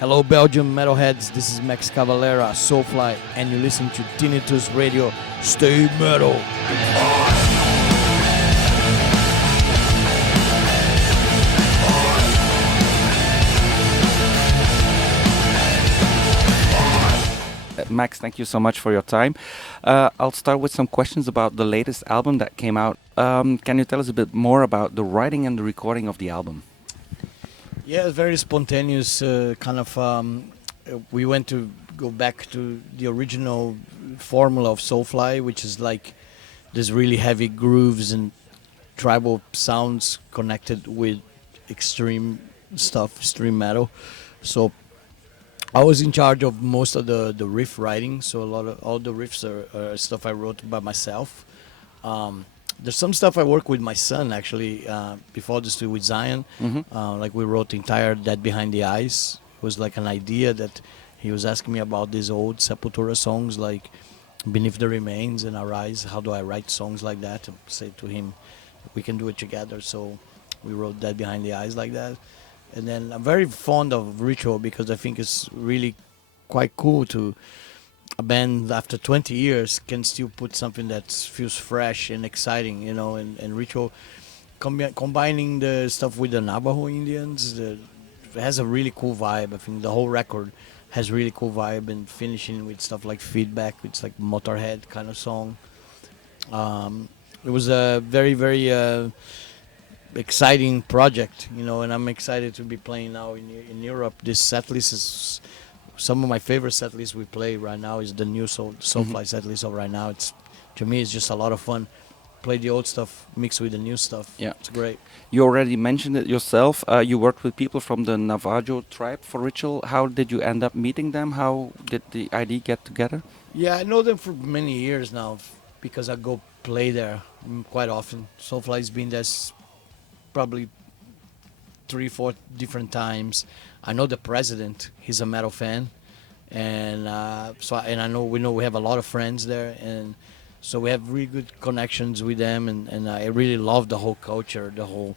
Hello, Belgium metalheads. This is Max Cavalera, SOULFLY, and you listen to Tinnitus Radio. Stay metal. Max, thank you so much for your time. I'll start with some questions about the latest album that came out. Can you tell us a bit more about the writing and the recording of the album? Yeah, it's very spontaneous. We went to go back to the original formula of Soulfly, which is like there's really heavy grooves and tribal sounds connected with extreme stuff, extreme metal. So I was in charge of most of the riff writing. So all the riffs are stuff I wrote by myself. There's some stuff I work with my son actually before this with Zion. Like we wrote the entire Dead Behind the Eyes. It was like an idea that he was asking me about these old Sepultura songs like Beneath the Remains and Arise. How do I write songs like that? And say to him, we can do it together. So we wrote Dead Behind the Eyes like that. And then I'm very fond of Ritual because I think it's really quite cool to a band after 20 years can still put something that feels fresh and exciting, you know, and Ritual combining the stuff with the Navajo Indians, it has a really cool vibe. I think the whole record has really cool vibe, and finishing with stuff like Feedback, it's like Motorhead kind of song. It was a very, very exciting project, you know, and I'm excited to be playing now in Europe. This setlist is some of my favorite setlists we play right now is the new Soulfly setlist of right now. It's to me it's just a lot of fun. Play the old stuff mixed with the new stuff. Yeah, it's great. You already mentioned it yourself. You worked with people from the Navajo tribe for Ritual. How did you end up meeting them? How did the idea get together? Yeah, I know them for many years now because I go play there quite often. Soulfly's been there probably 3-4 different times. I know the president; he's a metal fan, and I know we have a lot of friends there, and so we have really good connections with them, and I really love the whole culture, the whole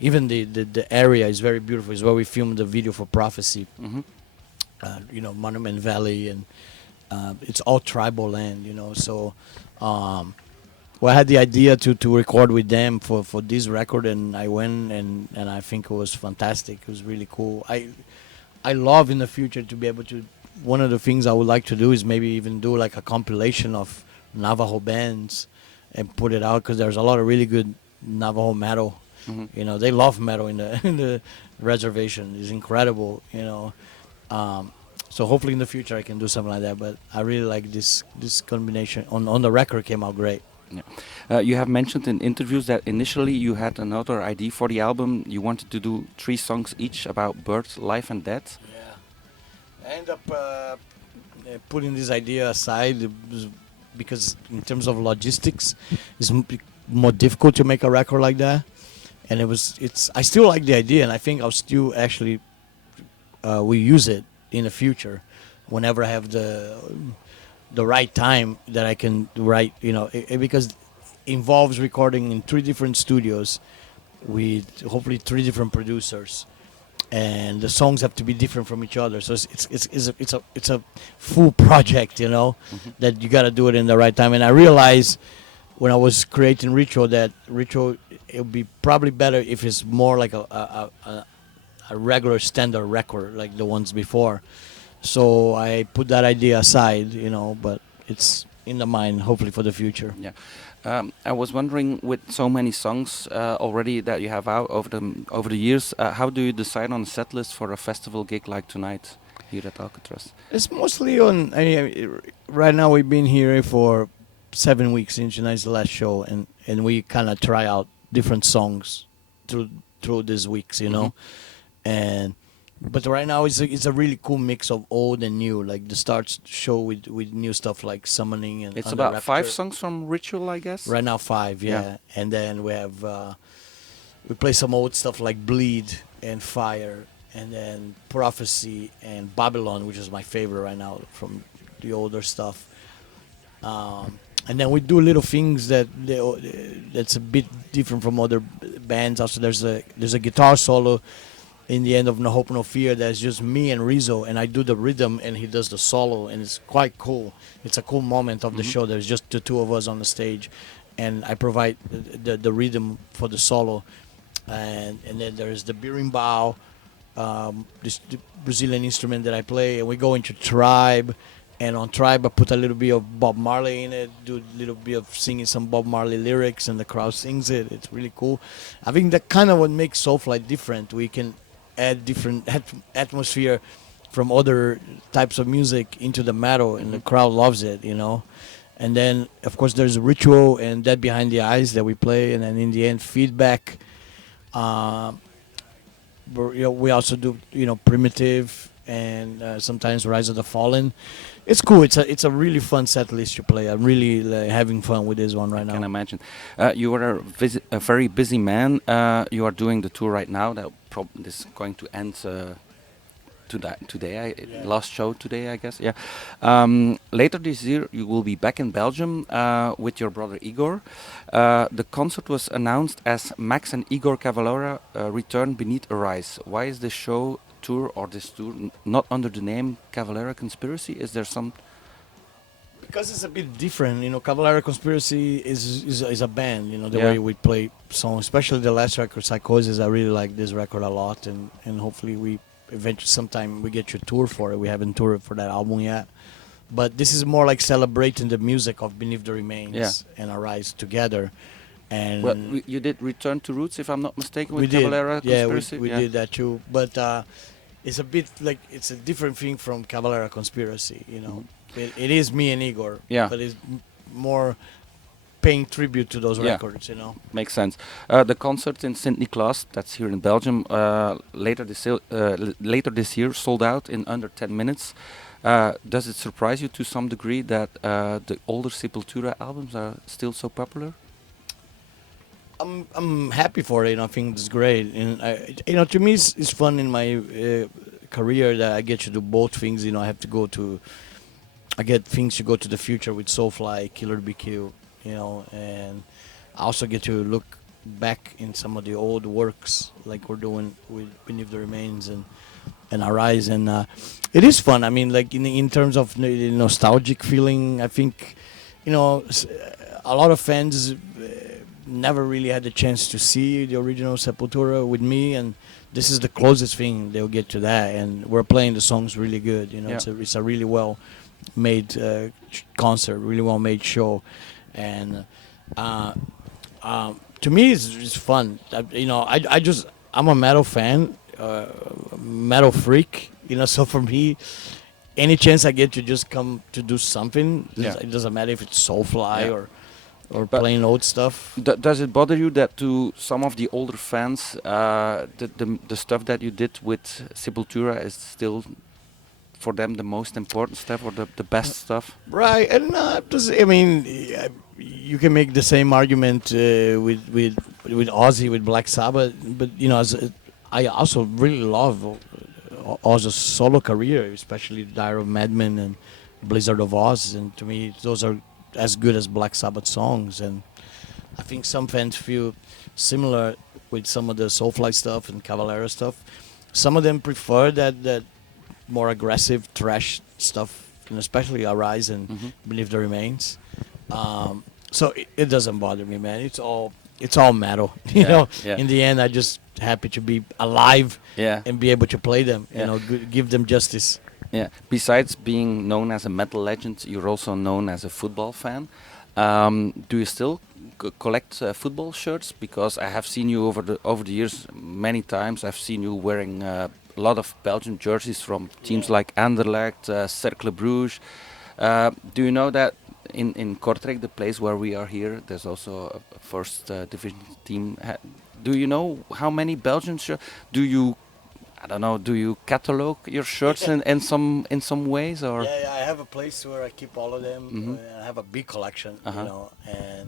even the area is very beautiful. It's where we filmed the video for Prophecy, you know, Monument Valley, and it's all tribal land, you know. So well, I had the idea to record with them for this record, and I went, and I think it was fantastic. It was really cool. I love in the future to be able to, one of the things I would like to do is maybe even do like a compilation of Navajo bands and put it out, because there's a lot of really good Navajo metal. You know, they love metal in the reservation. It's incredible, you know. So hopefully in the future I can do something like that, but I really like this combination. On the record came out great. Yeah. You have mentioned in interviews that initially you had another idea for the album. You wanted to do 3 songs each about birth, life and death. Yeah. I ended up putting this idea aside because in terms of logistics, it's more difficult to make a record like that. And I still like the idea, and I think I'll still actually we use it in the future whenever I have the right time that I can write, you know, because it involves recording in 3 different studios with hopefully 3 different producers, and the songs have to be different from each other. So it's a full project, you know, that you got to do it in the right time. And I realized when I was creating Ritual that Ritual it would be probably better if it's more like a regular standard record like the ones before. So I put that idea aside, you know, but it's in the mind, hopefully for the future. Yeah, I was wondering, with so many songs already that you have out over the years, how do you decide on a set list for a festival gig like tonight here at Alcatraz? It's mostly on. Right now we've been here for 7 weeks since tonight's the last show, and we kind of try out different songs through these weeks, you know, But right now it's a really cool mix of old and new. Like the start show with new stuff like Summoning and it's about 5 songs from Ritual, I guess. Right now 5, yeah. And then we have we play some old stuff like Bleed and Fire, and then Prophecy and Babylon, which is my favorite right now from the older stuff. And then we do little things that's a bit different from other bands. Also, there's a guitar solo in the end of No Hope No Fear, there's just me and Rizzo, and I do the rhythm and he does the solo, and it's quite cool. It's a cool moment of the show. There's just the two of us on the stage, and I provide the rhythm for the solo, and then there's the berimbau, this the Brazilian instrument that I play, and we go into Tribe, and on Tribe I put a little bit of Bob Marley in it, do a little bit of singing some Bob Marley lyrics, and the crowd sings it. It's really cool. I think that kind of what makes Soulfly different. We can add different atmosphere from other types of music into the metal, and the crowd loves it, you know. And then of course there's Ritual and Dead Behind the Eyes that we play, and then in the end Feedback. We also do Primitive and sometimes Rise of the Fallen. It's cool. It's a really fun set list to play. I'm really having fun with this one right now. I can imagine. You are a very busy man. You are doing the tour right now. That this is going to end today. Last show today, I guess. Yeah. Later this year, you will be back in Belgium with your brother Igor. The concert was announced as Max and Igor Cavalera Return Beneath a Rise. Why is this show tour or this tour not under the name Cavalera Conspiracy? Is there some? Because it's a bit different, Cavalera Conspiracy is a band, the way we play songs, especially the last record, Psychosis. I really like this record a lot, and hopefully we eventually sometime we get to tour for it. We haven't toured for that album yet, but this is more like celebrating the music of Beneath the Remains and Arise together. And well, you did Return to Roots, if I'm not mistaken, with we Cavalera did, Conspiracy. we did that too, but it's a bit like it's a different thing from Cavalera Conspiracy. It is me and Igor, but it's more paying tribute to those records. Makes sense. The concert in Sint Niklaas, that's here in Belgium, later this year, sold out in under 10 minutes. Does it surprise you to some degree that the older Sepultura albums are still so popular? I'm happy for it. I think it's great, and to me it's fun in my career that I get to do both things. I get things to go to the future with Soulfly, Killer BQ, and I also get to look back in some of the old works like we're doing with Beneath the Remains and Arise, and it is fun. I mean, like in terms of nostalgic feeling, I think a lot of fans never really had the chance to see the original Sepultura with me, and this is the closest thing they'll get to that, and we're playing the songs really good. It's a really well made concert, really well made show, and to me it's fun. I'm a metal fan, metal freak, so for me any chance I get to just come to do something, it doesn't matter if it's Soulfly or playing old stuff. Does it bother you that to some of the older fans the stuff that you did with Sepultura is still for them the most important stuff or the best stuff? Right, and you can make the same argument with Ozzy, with Black Sabbath, but I also really love Ozzy's solo career, especially Dire of Madmen and Blizzard of Oz, and to me those are as good as Black Sabbath songs, and I think some fans feel similar with some of the Soulfly stuff and Cavalera stuff. Some of them prefer that more aggressive thrash stuff, especially Arise and Beneath the Remains. So it doesn't bother me, man. It's all metal, In the end, I'm just happy to be alive and be able to play them, give them justice. Yeah. Besides being known as a metal legend, you're also known as a football fan. Do you still collect football shirts? Because I have seen you over the years many times. I've seen you wearing a lot of Belgian jerseys from teams like Anderlecht, Cercle Bruges. Do you know that in Kortrijk, the place where we are here, there's also a first division team? Do you know how many Belgian shirts? Do you catalog your shirts in some ways, or? Yeah, I have a place where I keep all of them. I have a big collection, and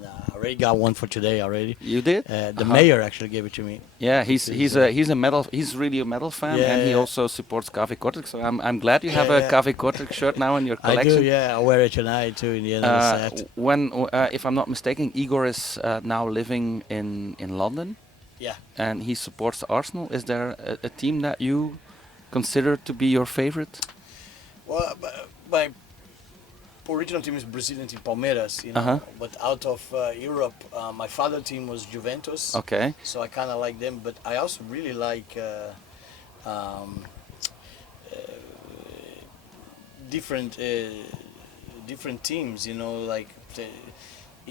I already got one for today already. You did? The mayor actually gave it to me. Yeah, he's really a metal fan, and he also supports Café Kortrijk. So I'm glad you have a Café Kortrijk shirt now in your collection. I do, yeah. I wear it tonight too in the end of the set. When, if I'm not mistaken, Igor is now living in London. Yeah. and he supports Arsenal. Is there a team that you consider to be your favorite? Well, my original team is Brazilian team Palmeiras, you know. Uh-huh. But out of Europe, my father team was Juventus. Okay. So I kind of like them. But I also really like um, uh, different different teams, you know, like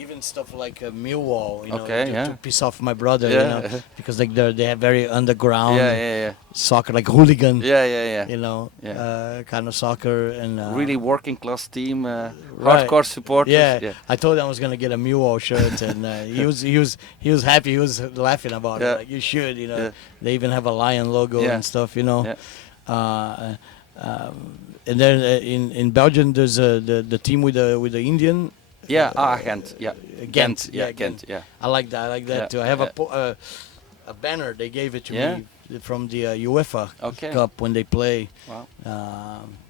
even stuff like Millwall, you know, Okay, to, yeah. to piss off my brother, Yeah. you know, because like they have very underground Yeah. soccer, like hooligan, Yeah. you know, Yeah. kind of soccer and Really working class team, right. hardcore supporters. Yeah, I told him I was gonna get a Millwall shirt, and he was happy. He was laughing about Yeah. it. Like you should, you know. Yeah. They even have a lion logo Yeah. and stuff, you know. Yeah. Uh, and then in Belgium, there's the team with the Indian. Yeah, Ghent. Yeah. Ghent. Yeah, Ghent. Ghent. Yeah. I like that. I like that Yeah, too. I have yeah. a banner. They gave it to Yeah? me from the UEFA Okay. Cup when they play. Wow.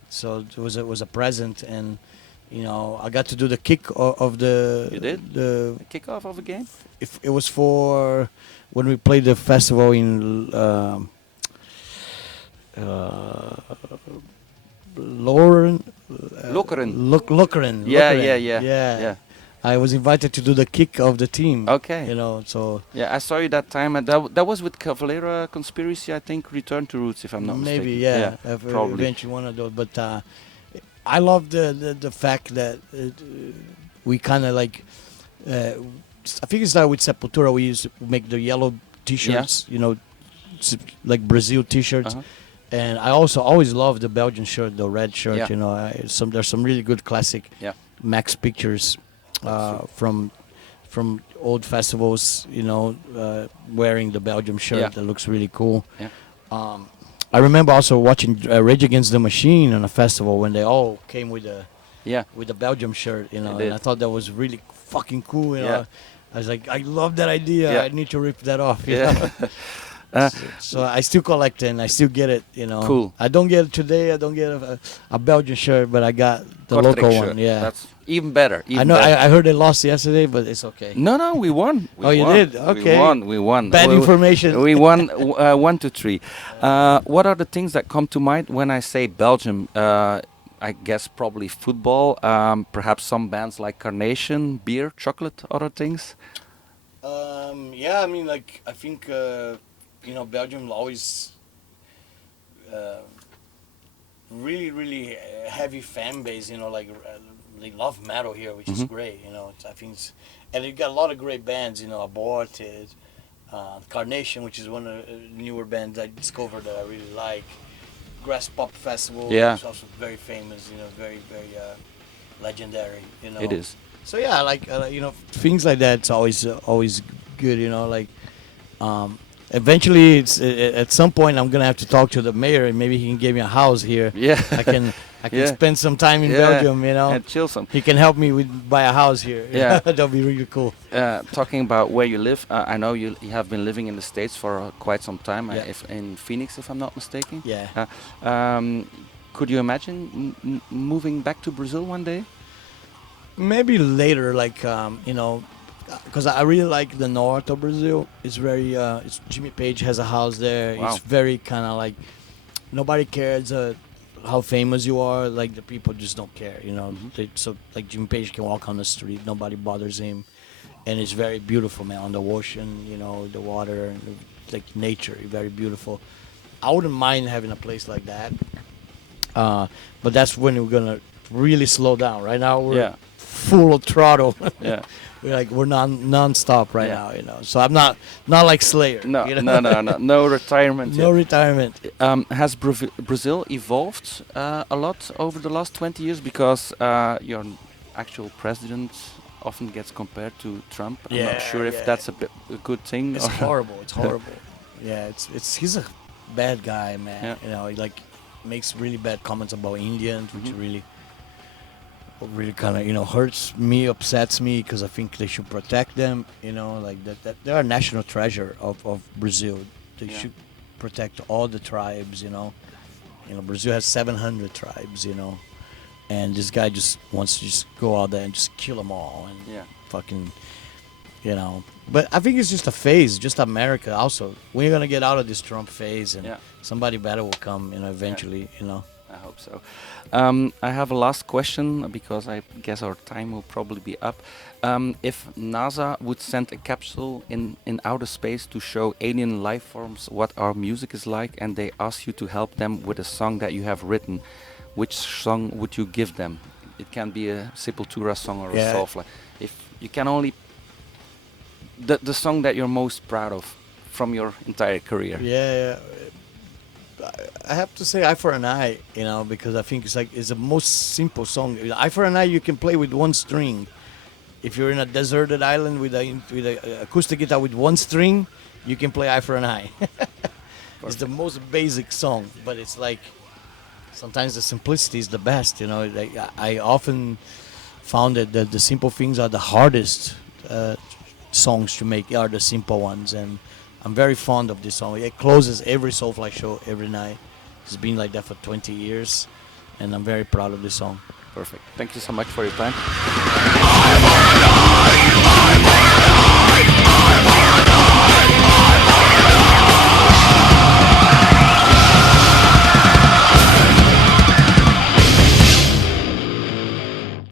So it was a present, and you know I got to do the kick of the. You did? The Kickoff of a game? if it was for when we played the festival in Lauren. Lokeren. Lokeren. Yeah, Lokeren. yeah. Yeah. I was invited to do the kick of the team. Okay. You know, so Yeah, I saw you that time, and that was with Cavalera Conspiracy, I think. Return to Roots, if I'm not mistaken. maybe yeah, probably. eventually one of those. But I love the fact that we kind of like. I think it started with Sepultura. We used to make the yellow T-shirts, you know, like Brazil T-shirts. Uh-huh. And I also always loved the Belgian shirt, the red shirt. Yeah. You know, there's some really good classic Yeah. Max pictures from old festivals. You know, wearing the Belgium shirt Yeah. that looks really cool. Yeah. I remember also watching Rage Against the Machine on a festival when they all came with the Belgium shirt. You know, They and did. I thought that was really fucking cool. You Yeah. know, I was like, I love that idea. Yeah. I need to rip that off. you Yeah. know? So I still collect it and I still get it, you know. Cool. I don't get it today. I don't get a Belgian shirt, but I got the Kortrijk local shirt. one. Yeah. That's even better. I know. I heard they lost yesterday, but it's okay. No, we won. We Oh, you won. did? Okay. We won. Bad information. We won 1-3. What are the things that come to mind when I say Belgium? I guess probably football, perhaps some bands like Carnation, beer, chocolate, other things. Yeah, I mean, like I think you know Belgium always really heavy fan base. You know, like they love metal here, which is great. You know, I think, and you got a lot of great bands. You know, Aborted, Carnation, which is one of the newer bands I discovered that I really like. Grass Pop Festival, Yeah. which is also very famous. You know, very legendary. You know, It is. so yeah, I like you know things like that. It's always good. You know, like eventually, it's at some point I'm gonna have to talk to the mayor and maybe he can give me a house here. Yeah. I can Yeah. spend some time in Yeah. Belgium. You know, And chill some. he can help me with buy a house here. Yeah. That'll be really cool. Talking about where you live, I know you have been living in the States for quite some time, Yeah. if in Phoenix, if I'm not mistaken. Yeah. Could you imagine moving back to Brazil one day? Maybe later, like you know, because I really like the north of Brazil. It's very. Jimmy Page has a house there. Wow. It's very kind of like nobody cares how famous you are. Like the people just don't care. You know. So like Jimmy Page can walk on the street, nobody bothers him, and it's very beautiful, man. On the ocean, you know, the water, and like nature, very beautiful. I wouldn't mind having a place like that. But that's when we're gonna really slow down. Right now we're Yeah. full of throttle. Yeah. we're non-stop right Yeah. now, you know. So I'm not like Slayer. No, you know? no retirement. No yet. retirement. Has Brazil evolved a lot over the last 20 years? Because your actual president often gets compared to Trump. I'm not sure if that's a good thing. It's or- horrible. It's horrible. Yeah, it's he's a bad guy, man. Yeah. You know, he like makes really bad comments about Indians, which really kind of, you know, hurts me, upsets me, because I think they should protect them. You know, like that they're a national treasure of Brazil. They Yeah. should protect all the tribes. You know, Brazil has 700 tribes. You know, and this guy just wants to just go out there and just kill them all and Yeah. fucking. you know. But I think it's just a phase, just America. Also, we're gonna get out of this Trump phase, and Yeah. somebody better will come, you know, eventually, you know. I hope so. I have a last question because I guess our time will probably be up. If NASA would send a capsule in outer space to show alien life forms what our music is like, and they ask you to help them with a song that you have written, which song would you give them? It can be a Sepultura song or a Yeah. Soulfly. If you can only the song that you're most proud of from your entire career. Yeah, I have to say "Eye for an Eye," you know, because I think it's the most simple song. "Eye for an Eye" you can play with one string. If you're in a deserted island with a acoustic guitar with one string, you can play "Eye for an Eye." It's the most basic song, but it's like sometimes the simplicity is the best. You know, like I often found that the simple things are the hardest songs to make. Are the simple ones, and I'm very fond of this song. It closes every Soulfly show every night. It's been like that for 20 years, and I'm very proud of this song. Perfect. Thank you so much for your time.